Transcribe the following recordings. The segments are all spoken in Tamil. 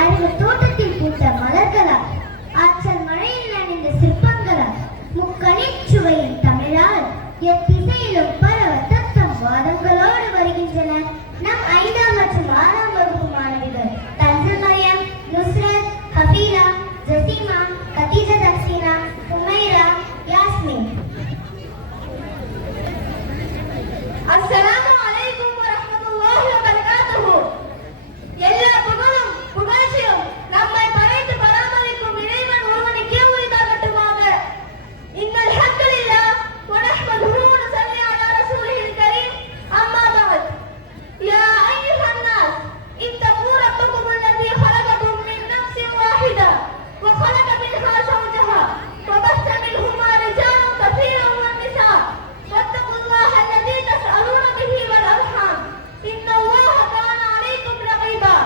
அறிவு தோட்டத்தில் பூத்த மலர்களா, ஆற்றல் மழையில் நனைந்த சிற்பங்களா, முக்கணிச்சுவையின் தமிழால் எத்திசையிலும் பரவ தத்தம் வாதங்களோடு வருகின்றனர் நம் 5ஆம் மற்றும் 6ஆம் வகுப்பு மாணவிகள் தன்சில் மரியம், நுஸ்ரத், ஹபீலா, ஜசீமா, கதீஜா தக்சீனா, ஹுமைரா, யாஸ்மின். அஸ்ஸலாமு அலைக்கும் வரஹ்மத்துல்லாஹி வபரகாத்துஹு. எல்லா புகழும் புகழ்ச்சியும் நம்மை படைத்து பராமரிக்கும் இறைவன் ஒருவனுக்கே உரித்தாகட்டுமாக. இன்னல் ஹம்துலில்லாஹ் வ நஹ்மதுஹு வ நஸல்லி அலா ரசூலில் கரீம். அம்மா பஅத். யா அய்யுஹன் நாஸ் இத்தகூ ரப்பக்கும் அல்லதீ خلقكم من نفس واحدة وخلق منها زوجها وبث منهما رجالا كثيرا والنساء واتقوا الله الذي تسألون به والأرحام إن الله كان عليكم رقيبا.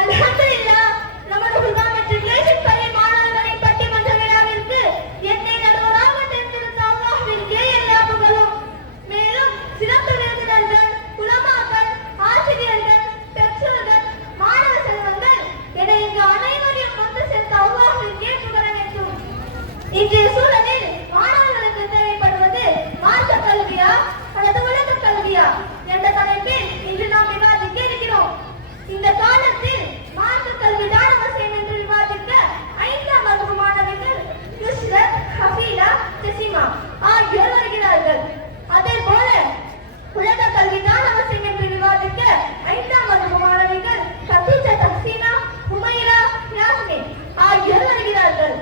அல்ஹம்துலில்லாஹ். நமது குர்ஆனின் கிளேசிக் பள்ளி மாணவர்களின் பட்டிமன்ற விழாவிற்கு என்னை நடுவராக தேர்ந்தெடுத்த அல்லாஹ்விற்கே எல்லா புகழும். மேலும் சிறப்பு விருந்தினர்கள், உலமாக்கள், ஆசிரியர்கள், பெற்றோர்கள், மாணவ செல்வங்கள் என இங்கு அனைவரையும் கொண்டு சேர்த்த அல்லாஹ்விற்கே புகழ வேண்டும். இன்றைய சூழலில் மாணவர்களுக்கு தேவைப்படுவது மார்க்க கல்வியா அல்லது உலக கல்வியா என்ற தலைப்பில் இன்று நாம் விவாதிக்க இருக்கிறோம். இந்த காலத்தில் மார்க்க கல்விதான் அவசியம் என்று விவாதிக்க 5ஆம் வகுப்பு மாணவிகள் நுஸ்ரத், ஹபீலா, ஜசீமா ஆகியோர் வருகிறார்கள். அதே போல உலக கல்விதான் அவசியம் என்று விவாதிக்க 5ஆம் வகுப்பு மாணவிகள் கதீஜா தக்சீனா, ஹுமைரா, யாஸ்மின் ஆகியோர் வருகிறார்கள்.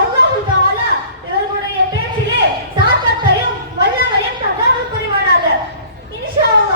அல்லாஹ் தஆலா இவர்களுடைய பேச்சிலே சாத்தத்தையும் வல்லமையும் தந்தால் புரிவானாக. இன்ஷா அல்லாஹ்.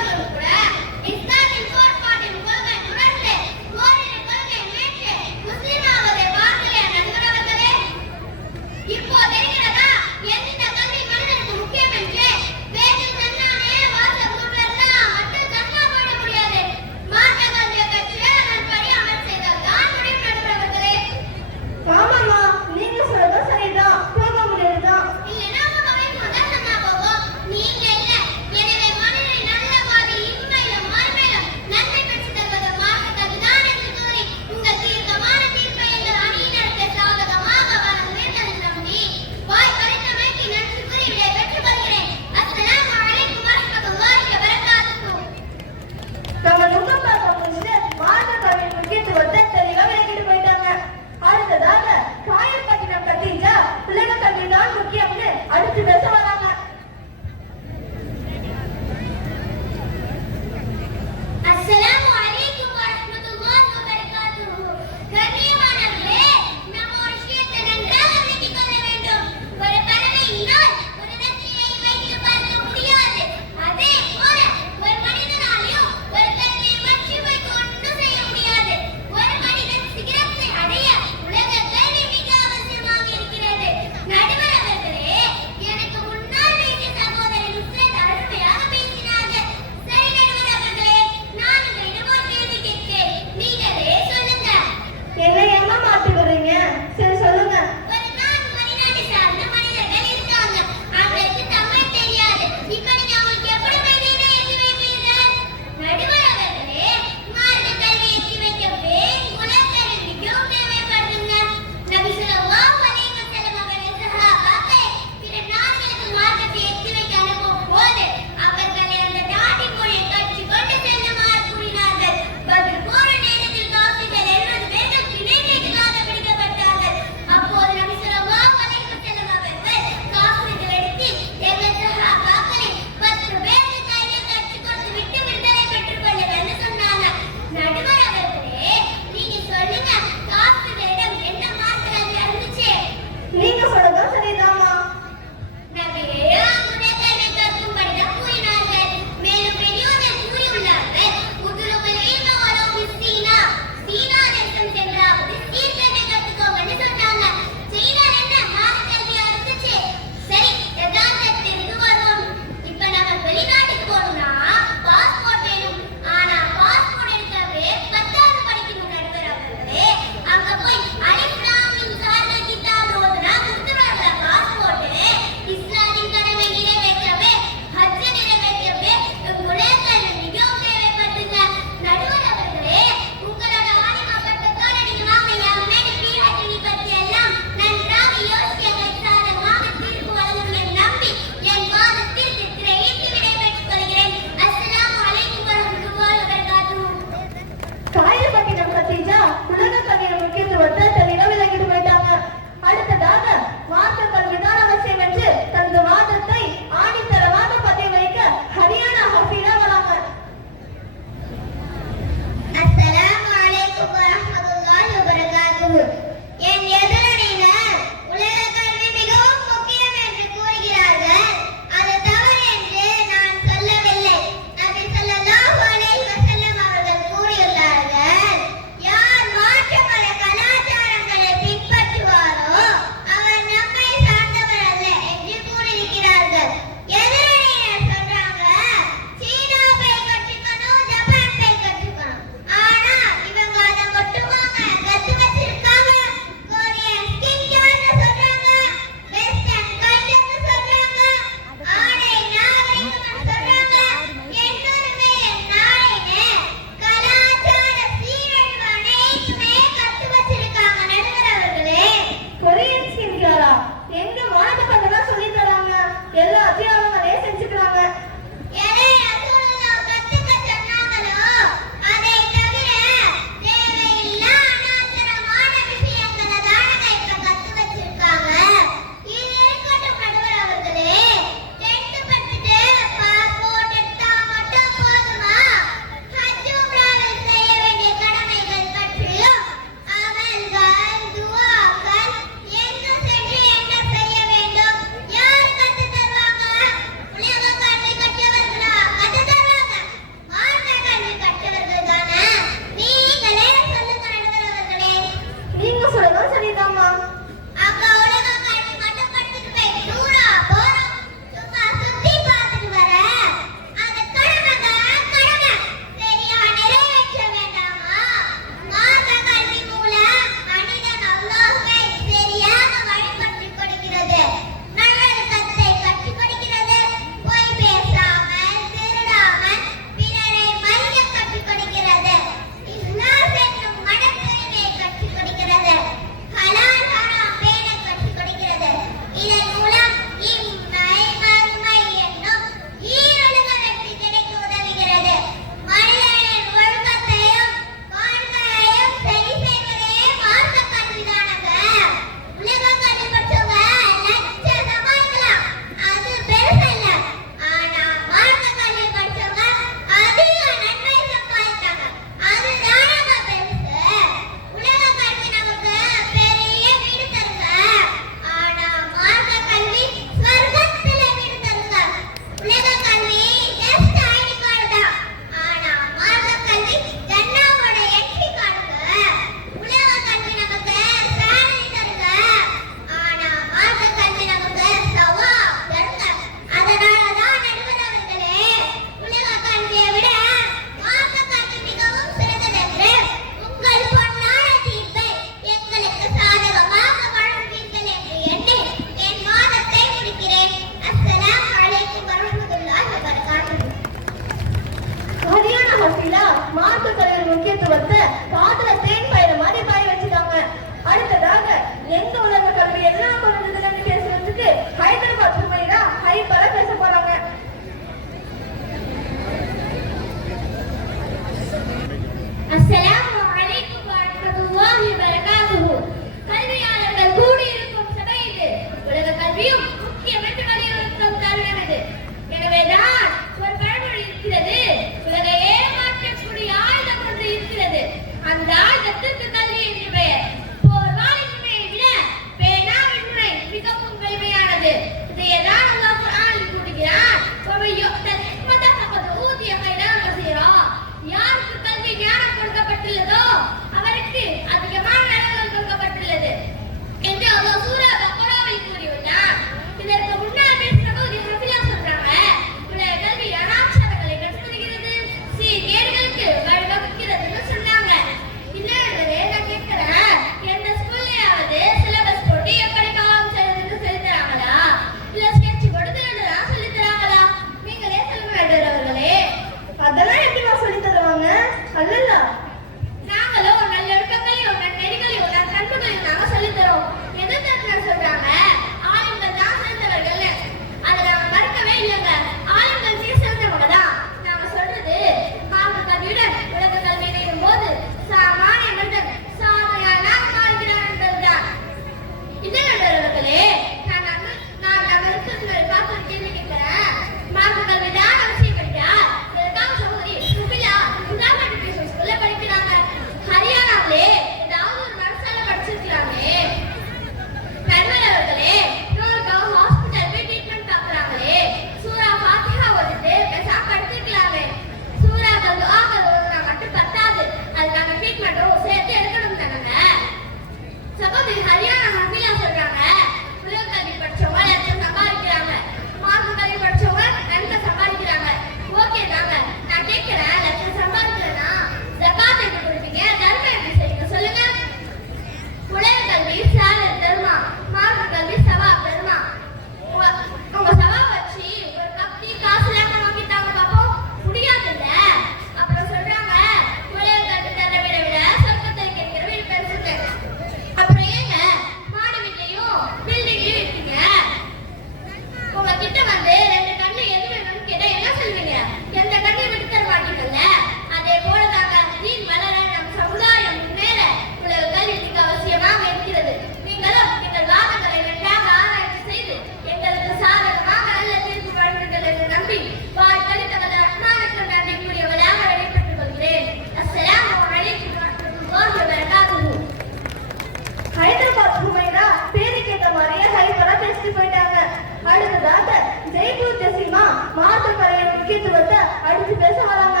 மார்க்க கல்வியின் முக்கியத்துவத்தை அடுத்து பேச வராங்க.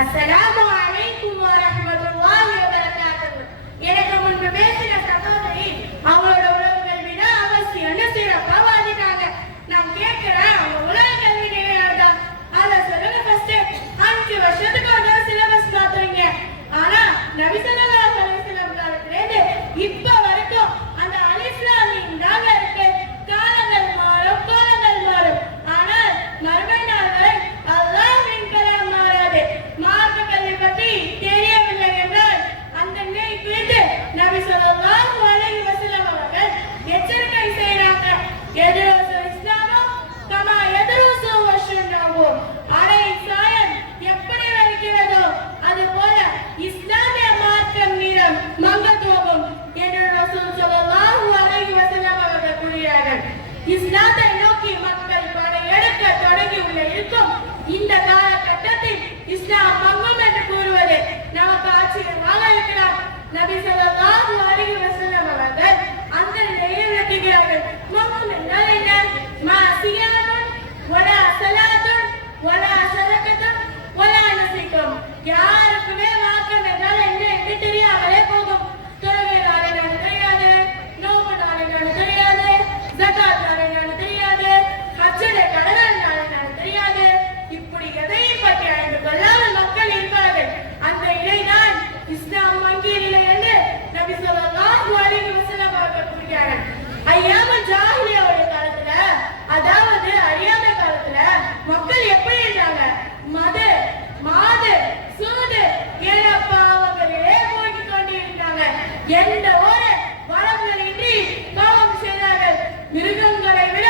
அஸ்ஸலாமு அலைக்கும் வரஹ்மத்துல்லாஹி வபரகாத்துஹு. எனக்கு முன்பு பேசின சகோதரி அவங்களோட உறவுகள் விட அவசியம்னு சிறப்பா வாதிட்டாங்க. நான் கேட்கிறேன், அவங்க உலக கல்வி நிலையாதா? அதை சொல்லுங்க ஃபர்ஸ்ட். 5 வருஷத்துக்கு ஒரு சிலபஸ் மாத்துறீங்க. ஆனா நபி ஸல்லல்லாஹு அலைஹி வஸல்லம் காலத்திலேருந்து இப்ப வரைக்கும் அந்த அலிஃப் லாம் மீம் தாங்க இருக்கு. காலங்கள் மாறும், கோலங்கள் மாறும். ஆனால் மறுமை நாள் வரை அல்லாஹ்வின் கலாம் மாறாது. மார்க்க கல்வி பற்றி தெரியவில்லை என்றால் அந்த நிலை குறித்து நபி ஸல்லல்லாஹு அலைஹி வஸல்லம் அவர்கள் எச்சரிக்கை செய்றாங்க. எதுரசு இஸ்லாமோ கமா எதுரசு வஷன்னாவோ. அரை சாயம் எப்படி வருகிறதோ அதுபோல இஸ்லாமிய மார்க்கம் மீதும் மங்கத்துவம் என்று ரசூல் ஸல்லல்லாஹு அலைஹி வஸல்லம் அவர்கள் கூறுகிறார்கள். இஸ்லாத்தை நோக்கி மக்கள் படையெடுக்க தொடங்கியுள்ள இருக்கும் இந்த காலகட்டத்தில் இஸ்லாம் மங்கும் என்று கூறுவது நமக்கு ஆச்சரியமாக இருக்கலாம். நபி ஸல்லல்லாஹு அலைஹி வஸல்லம் அவர்கள் அந்த நிலையை விளக்குகிறார்கள். மங்கும் என்றால் என்ன? மா சியாமுன் வலா ஸலாத்துன் வலா ஸதகத்துன் வலா நுஸுக்கும். யாருக்குமே மார்க்கம் என்றால் என்ன என்று தெரியாமலே போகும். தொழுகை நாள் என்னன்னு தெரியாது, நோன்பு நாள் என்னன்னு தெரியாது, ஜகாத் நாள் என்னன்னு தெரியாது, ஹஜ்ஜுடைய கடனாள் நாள் என்னன்னு தெரியாது. இப்படி எதையும் பற்றி அறிந்து கொள்ளாமல் மக்கள் இருப்பார்கள். அந்த நிலைதான் இஸ்லாம் மங்கிய நிலை என்று நபி ஸல்லல்லாஹு அலைஹி வஸல்லம் அவர்கள் கூறுகிறார்கள். ஐயாமுல் ஜாஹிலியாவுடைய காலத்துல, அதாவது அறியாமை காலத்துல மக்கள் எப்படி இருந்தாங்க? மது, மாது, சூது என பாவங்களிலே மூழ்கிக் கொண்டிருந்தாங்க. எந்த ஒரு வரங்களின்றி பாவம் செய்தார்கள். மிருகங்களை விட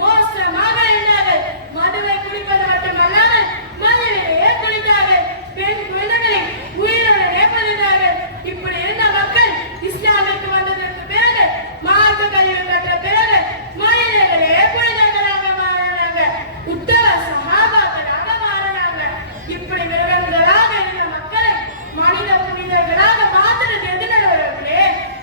மோசமாக இருந்தார்கள். மதுவை குடிப்பது மட்டுமல்லாமல் மதுவிலேயே குளித்தார்கள். பெண் குழந்தைகளை உயிருடனே பழித்தார்கள். இப்படி இருந்த மக்கள் இஸ்லாமிற்கு வந்ததற்கு பிறகு, மார்க்க கல்வி கற்ற பிறகு மனிதர்களே புனிதர்களாக மாறினாங்க. உத்தம சஹாபாக்களாக மாறினாங்க. இப்படி மிருகங்களாக இருந்த மக்களை மனித புனிதர்களாக மாற்றுறது எது நடுவர்களே?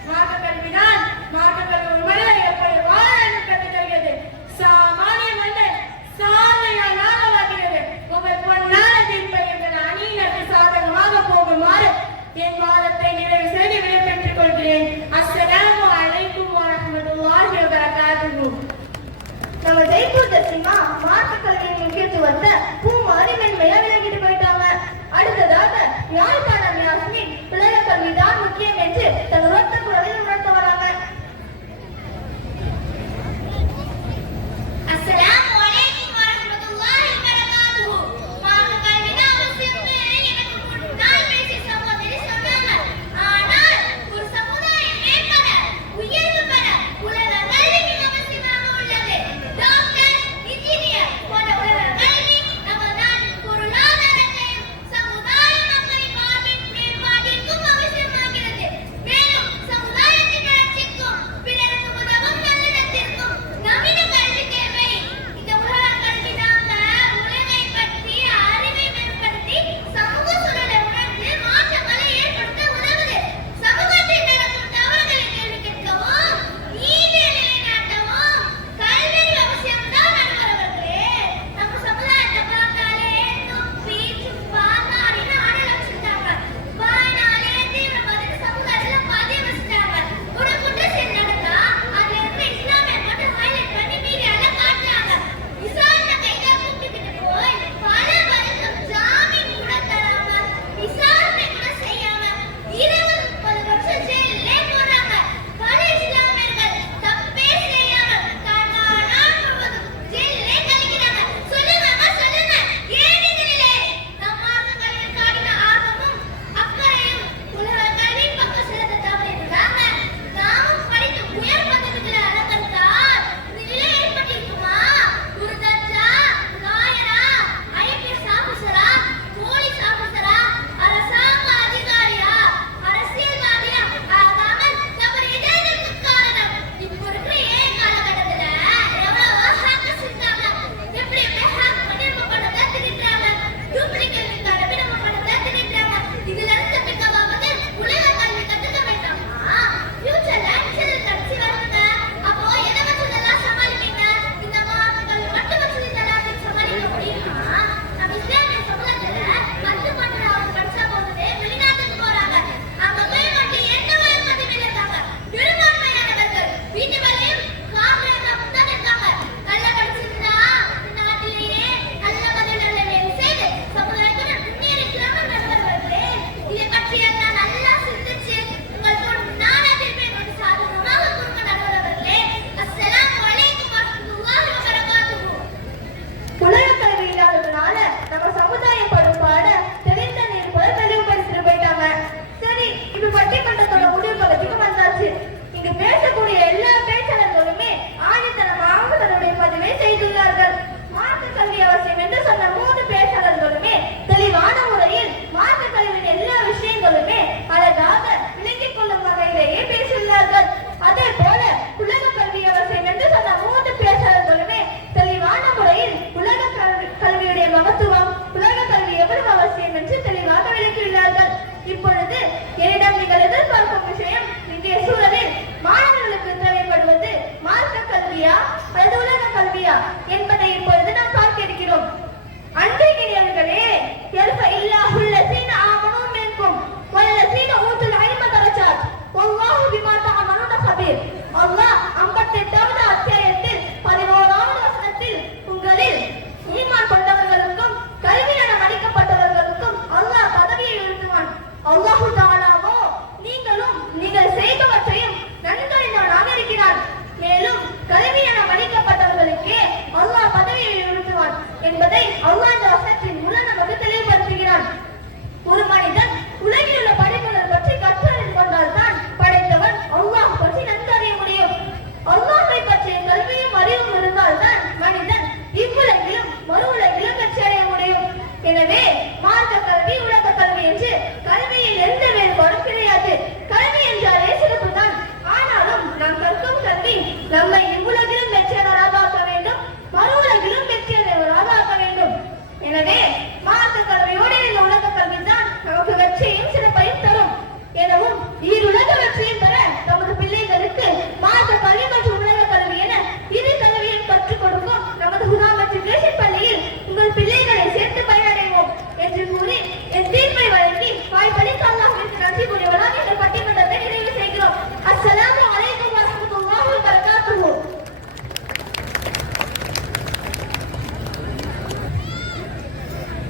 மார்க்க கல்விதான். மார்க்க கல்வி ஒரு மனிதனை எப்படி வாழ என்று கற்றுத் தருகிறது. சாமானிய மனிதன் சாதனையாக வாழ்கிறது. உங்கள் பொன்னான தீர்ப்பை எங்கள் அணியினருக்கு சாதகமாக போகுமாறு என் வாதத்தை நிறைவு செய்து விடைபெற்றுக் கொள்கிறேன். அஸ்ஸலாமு அலைக்கும் வரஹ்மத்துல்லாஹி வபரகாத்துஹு. நம்ம ஜெய்ப்பூர் தர்சிமா மார்க்க கல்வியின் முக்கியத்துவத்தை பூமாரி மென்மையா விளக்கிட்டு போயிட்டாங்க. அடுத்ததாக யாழ்ப்பாணம் யாஸ்மின் உலக கல்விதான் முக்கியம் என்று தன் உரத்த குரலில் உணர்த்த வராங்க. அஸ்ஸலாமு அலைக்கும் வரஹ்மத்துல்லாஹி வபரகாத்துஹு. மார்க்க கல்விதான் அவசியம்னு எனக்கு முன்னாள் பேசிய சகோதரி சொன்னாங்க. ஆனால் ஒரு சமுதாயம் மேம்பட, உயர்வு பெற உலக கல்வி அவசியமாக உள்ளது. டாக்டர், இன்ஜினியர் போன்ற உலக கல்வி நம்ம நாட்டின் பொருளாதாரத்தையும் சமுதாய மக்களின் வாழ்வை அல்லது உலக கல்வியா என்பதை இப்பொழுது நாம் பார்க்க இருக்கிறோம். அன்பிற்கினியவர்களே, யர்ஃப இல்லாஹுல் லஸீன ஆமனூ மின்கும் வல்லஸீன ஊதுல் இல்ம தரஜாத் வல்லாஹு பிமா தஅமலூன கபீர். அல்லாஹ் 58வது அத்தியாயத்தில் 11வது வசனத்தில் உங்களில் ஈமான் கொண்டவர்களுக்கும் கல்வியிடம் அளிக்கப்பட்டவர்களுக்கும் அல்லாஹ் பதவியை உயர்த்துவான். அல்லாஹு தஆலாவோ நீங்களும் நீங்கள் செய்பவற்றையும் நன்கறிந்தவனாக இருக்கிறான். மேலும் கல்வியிடம் அளிக்கப்பட்டவர்களுக்கே அல்லாஹ் பதவியை உயர்த்துவான் என்பதை அல்லாஹ் இந்த வசனத்தின் மூலம் நமக்கு தெளிவுபடுத்துகிறான். ஒரு மனிதன் உலகில் உள்ள படைப்புகள் பற்றி கற்றறிந்து கொண்டால்தான் படைத்தவன் அல்லாஹ் பற்றி நன்கறிய முடியும். அல்லாஹை பற்றிய கல்வியும் அறிவும் இருந்தால்தான் மனிதன் இவ்வுலகிலும் மறு உலகிலும் வெற்றி அடைய முடியும். எனவே மார்க்க கல்வி உலக கல்வி என்று கல்வியில் எந்த வேறுபாடும் கிடையாது. கல்வி என்றாலே சிறப்புதான். ஆனாலும் நாம் கற்கும் கல்வி நம்மை இவ்வுலகிலும் வெற்றியவராக ஆக்க வேண்டும், மறு உலகிலும் வெற்றியடைவராக ஆக்க வேண்டும். எனவே மார்க்க கல்வியோடு இந்த உலக கல்வி தான் நமக்கு வெற்றியும் சிறப்பையும் தரும். எனவும் ஈருலக வெற்றியும் பெற நமது பிள்ளைகளுக்கு மார்க்க கல்வி மற்றும் உலக கல்வி என இரு கல்வியும் கற்றுக் கொடுக்கும் நமது ஹுதா மெட்ரிகுலேஷன் பள்ளியில் உங்கள் பிள்ளைகளை சேர்த்து பயனடைவோம் என்று கூறி என் தீர்ப்பை வழங்கி வாய்ப்பளித்த அல்லாஹ்விற்கு நன்றி கூறியவராக எங்கள் பட்டிமன்றத்தை நிறைவு செய்கிறோம். அஸ்ஸலாமு அலைக்கும் வரஹ்மத்துல்லாஹி வபரகாத்துஹு.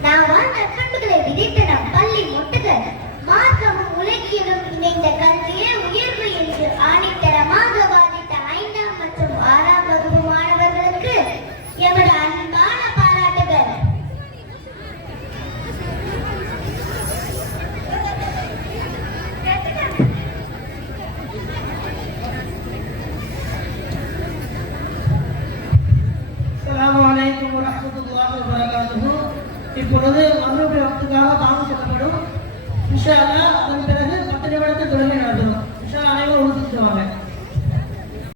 நாம் நற்பண்புகளை விதைத்த நம் பள்ளி மொட்டுகள் மார்க்கமும் உலகியலும் இணைந்த கல்வியே உயர்வு என்று ஆணித்தரமாக வாதித்த 5ஆம் மற்றும் 6ஆம் வகுப்பு மாணவர்களுக்கு எமது அன்பான பாராட்டுகள். அஸ்ஸலாமு அலைக்கும் வரஹ்மத்துல்லாஹி வபரகாத்துஹு. இப்பொழுது மக்ரிப் வக்துக்காக தாமதம் சொல்லப்படும். இன்ஷா அல்லாஹ் அதன் பிறகு 10 நிமிடத்தில் தொழுகை நடக்கும்.